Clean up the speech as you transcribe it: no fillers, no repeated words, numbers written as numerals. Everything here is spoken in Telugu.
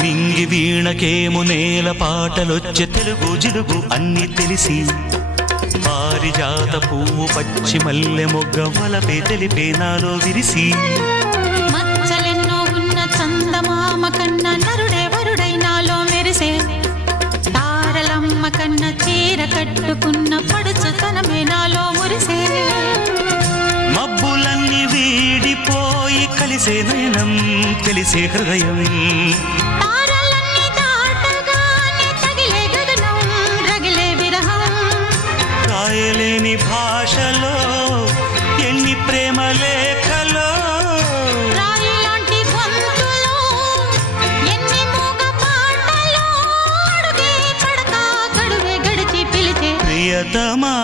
నింగి వీణకేము నేల పాటలొచ్చే తెలుగు జిలుగు అన్ని తెలిసి పారిజాత పువ్వు పచ్చి మల్లె మొగ్గ వలపే తెలిపే నాలో విరిసి మచ్చలెన్నో ఉన్న చందమామ కన్న నరుడే వరుడై నాలో మెరిసే తారలమ్మ కన్న చీర కట్టుకున్న పడుచుతనమే నాలో మురిసే మబ్బులన్నీ వీడిపోయి కలిసే నయనం తెలిసే హృదయం తారలన్నీ దాటగానే తగిలే గగనం రగిలే విరహం రాయలేని భాషలో ఎన్ని ప్రేమ లేఖలో రాయిలాంటి గొంతులో ఎన్ని మూగ పాటలో అడుగే పడక గడువే గడిచి పిలిచే ప్రియతమా